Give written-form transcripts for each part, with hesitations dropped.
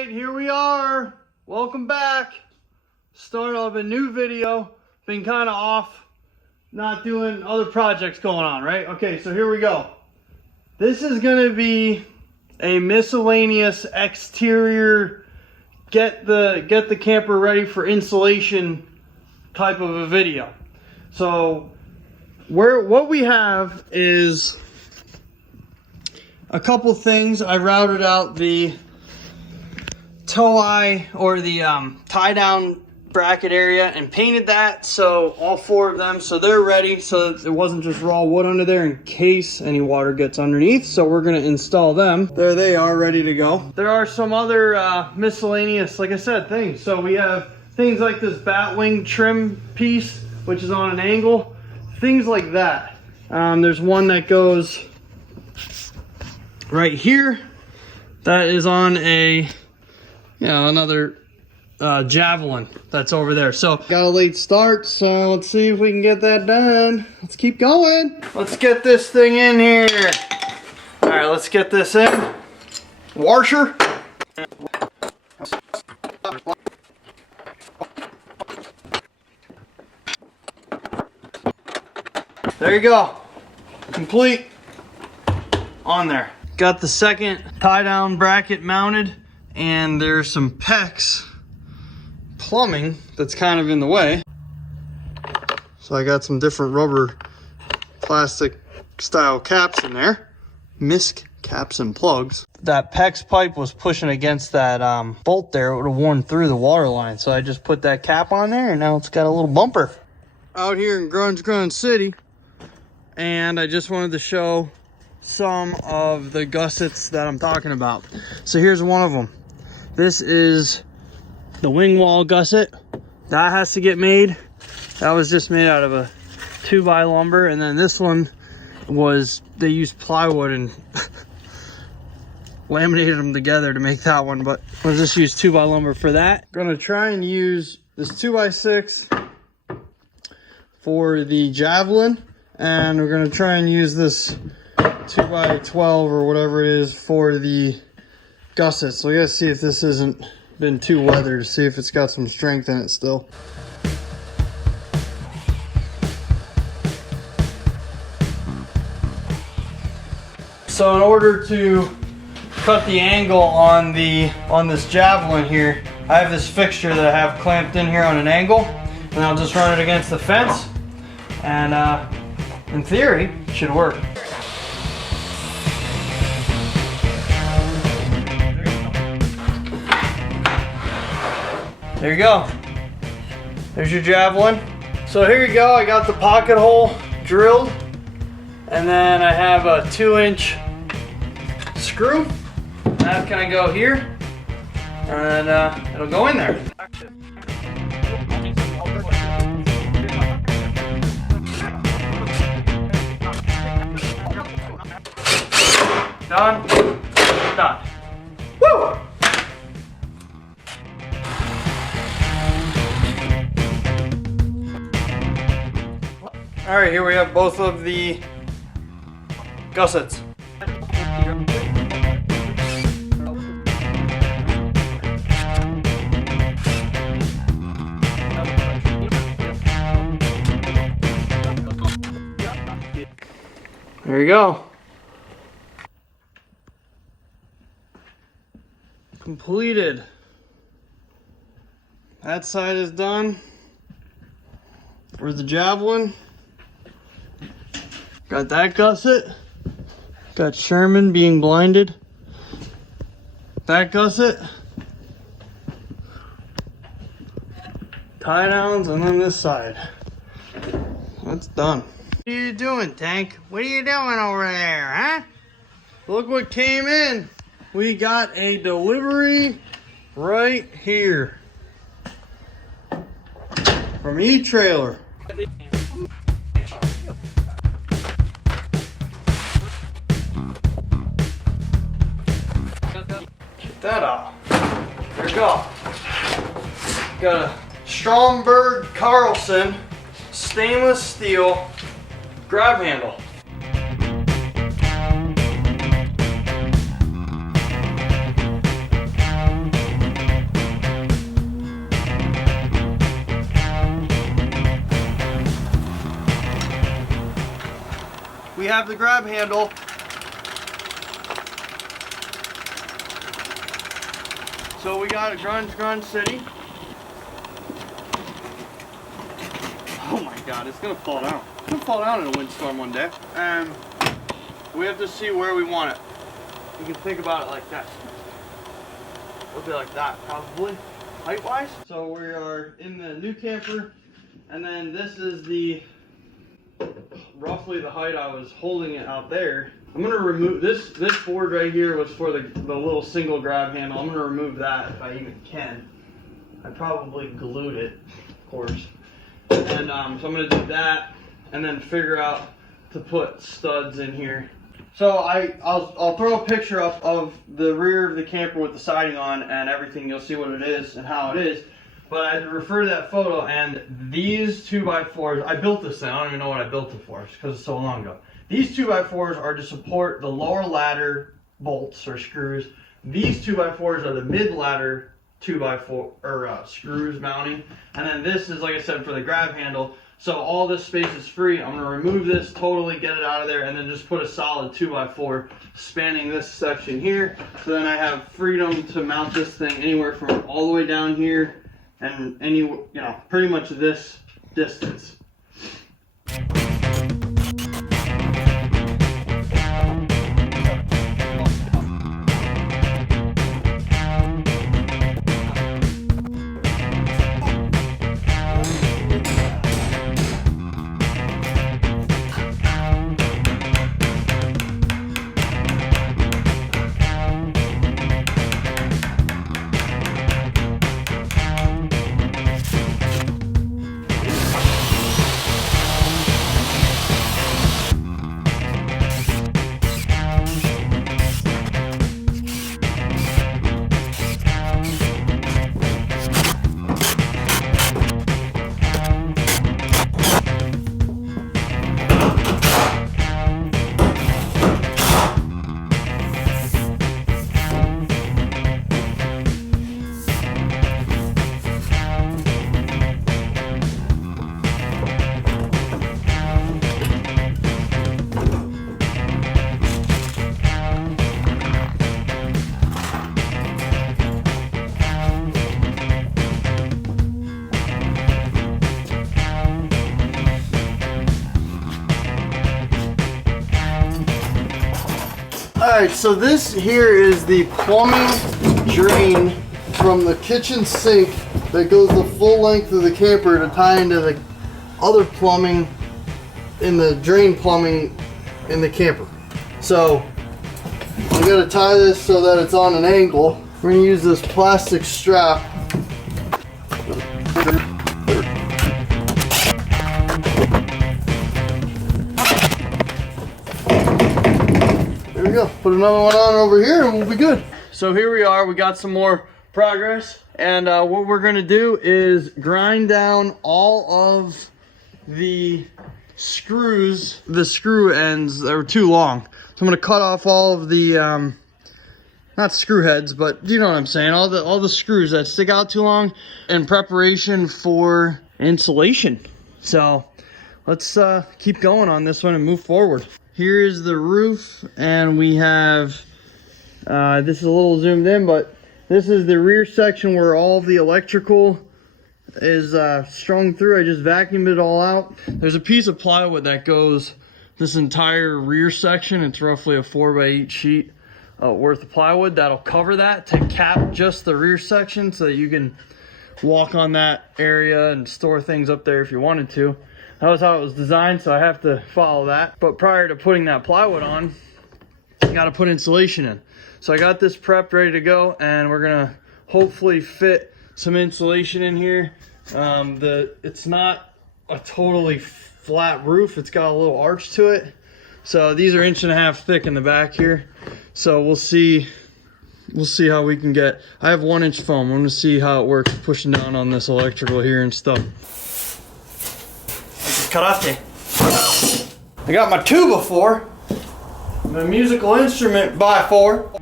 right, here we are. Welcome back. Start of a new video. Been kind of off, not doing other projects going on, right? Okay, so here we go. This is gonna be a miscellaneous exterior, get the camper ready for installation type of a video. So what we have is a couple things. I routed out the toe eye or the tie down bracket area and painted that, so all four of them, so they're ready, so it wasn't just raw wood under there in case any water gets underneath. So we're going to install them. There they are, ready to go. There are some other miscellaneous, like I said, things. So we have things like this bat wing trim piece, which is on an angle, things like that. There's one that goes right here that is on a, another javelin that's over there. So got a late start, so let's see if we can get that done. Let's keep going. Let's get this thing in here. All right, let's get this in. Washer. There you go. Complete on there. Got the second tie down bracket mounted, and there's some PEX plumbing that's kind of in the way. So I got some different rubber plastic style caps in there. MISC caps and plugs. That PEX pipe was pushing against that bolt there. It would have worn through the water line. So I just put that cap on there, and now it's got a little bumper. Out here in Grunge City. And I just wanted to show some of the gussets that I'm talking about. So here's one of them. This is the wing wall gusset. That has to get made. That was just made out of a 2x lumber. And then this one was, they used plywood and laminated them together to make that one. But we'll just use 2x lumber for that. Gonna try and use this 2x6 for the javelin. And we're gonna try and use this 2x12 or whatever it is for the gusset. So we gotta see if this isn't been too weathered, see if it's got some strength in it still. So in order to cut the angle on this javelin here, I have this fixture that I have clamped in here on an angle, and I'll just run it against the fence, and in theory it should work. There you go. There's your javelin. So here you go. I got the pocket hole drilled, and then I have a 2-inch screw. That's gonna go here, and it'll go in there. Done. Done. Woo! All right, here we have both of the gussets. There you go. Completed. That side is done. For the javelin. Got that gusset. Got Sherman being blinded. That gusset. Tie downs, and then this side. That's done. What are you doing, Tank? What are you doing over there, huh? Look what came in. We got a delivery right here from E-Trailer. Check that out. There you go. Got a Stromberg Carlson stainless steel grab handle. have the grab handle. So we got a Grunge City. Oh my God, it's gonna fall down. It's gonna fall down in a windstorm one day. And we have to see where we want it. You can think about it like that. It'll be like that, probably, height-wise. So we are in the new camper, and then this is the roughly the height I was holding it out there. I'm gonna remove this board right here was for the little single grab handle. I'm gonna remove that if I even can. I probably glued it, of course. And so I'm gonna do that, and then figure out to put studs in here. So I'll throw a picture up of the rear of the camper with the siding on and everything. You'll see what it is and how it is. But I refer to that photo, and these 2x4s, I built this thing. I don't even know what I built it for because it's so long ago. These 2x4s are to support the lower ladder bolts or screws. These 2x4s are the mid ladder 2x4 or screws mounting. And then this is, like I said, for the grab handle. So all this space is free. I'm gonna remove this totally, get it out of there, and then just put a solid 2x4 spanning this section here. So then I have freedom to mount this thing anywhere from all the way down here and pretty much this distance. Alright, so this here is the plumbing drain from the kitchen sink that goes the full length of the camper to tie into the other plumbing in the drain plumbing in the camper. So I'm going to tie this so that it's on an angle. We're going to use this plastic strap. There we go. Put another one on over here and we'll be good. So here we are. We got some more progress. And what we're going to do is grind down all of the screws, the screw ends that were too long. So I'm going to cut off all of the, not screw heads, but you know what I'm saying, all the screws that stick out too long in preparation for insulation. So let's keep going on this one and move forward. Here's the roof, and we have, this is a little zoomed in, but this is the rear section where all of the electrical is strung through. I just vacuumed it all out. There's a piece of plywood that goes this entire rear section. It's roughly a 4x8 sheet worth of plywood that'll cover that to cap just the rear section so that you can walk on that area and store things up there if you wanted to. That was how it was designed, so I have to follow that. But prior to putting that plywood on, you got to put insulation in. So I got this prepped, ready to go, and we're gonna hopefully fit some insulation in here. It's not a totally flat roof, it's got a little arch to it. So these are 1.5 inches thick in the back here. So we'll see how we can get. I have 1-inch foam. I'm gonna see how it works pushing down on this electrical here and stuff. Karate. I got my tuba 4, my musical instrument by 4.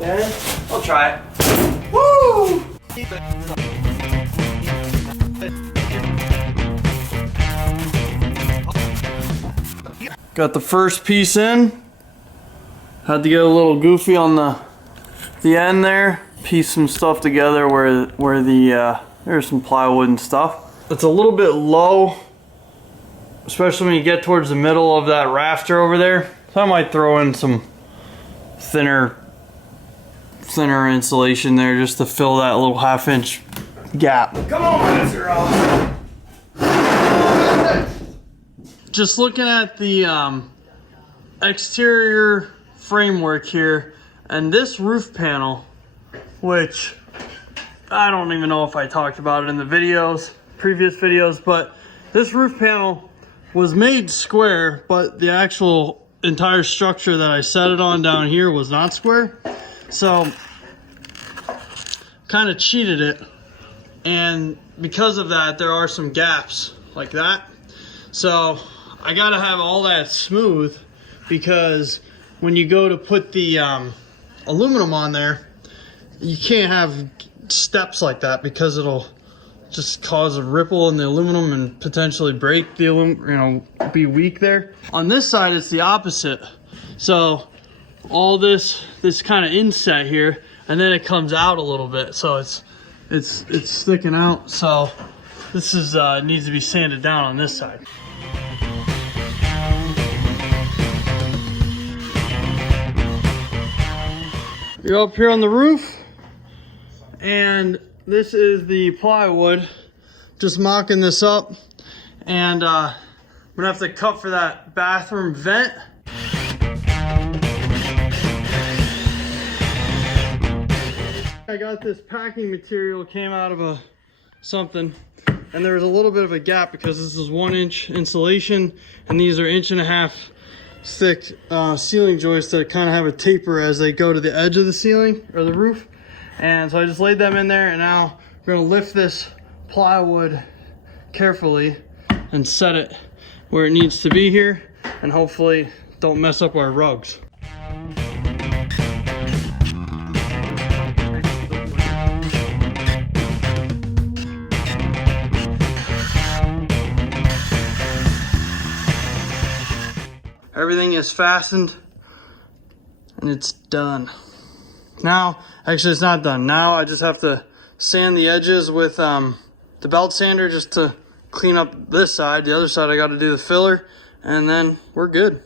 Okay, I'll try it. Woo! Got the first piece in. Had to get a little goofy on the end there. Piece some stuff together where the there's some plywood and stuff. It's a little bit low, especially when you get towards the middle of that rafter over there. So I might throw in some thinner insulation there just to fill that little 1/2 inch gap. Come on, Mr. Ross. Just looking at the exterior framework here, and this roof panel, which I don't even know if I talked about it in the previous videos, but this roof panel was made square, but the actual entire structure that I set it on down here was not square. So kind of cheated it, and because of that there are some gaps like that. So I gotta have all that smooth, because when you go to put the aluminum on there, you can't have steps like that, because it'll just cause a ripple in the aluminum and potentially break the aluminum, be weak there. On this side it's the opposite. So all this kind of inset here, and then it comes out a little bit, so it's sticking out. So this is needs to be sanded down on this side. You're up here on the roof, and this is the plywood. Just mocking this up, and I'm gonna have to cut for that bathroom vent. I got this packing material, came out of something, and there was a little bit of a gap because this is 1 inch insulation, and these are 1.5 inch thick ceiling joists that kind of have a taper as they go to the edge of the ceiling or the roof. And so I just laid them in there, and now we're gonna lift this plywood carefully and set it where it needs to be here, and hopefully don't mess up our rugs. Everything is fastened and it's done. Now, actually it's not done. Now I just have to sand the edges with the belt sander just to clean up this side. The other side I got to do the filler, and then we're good.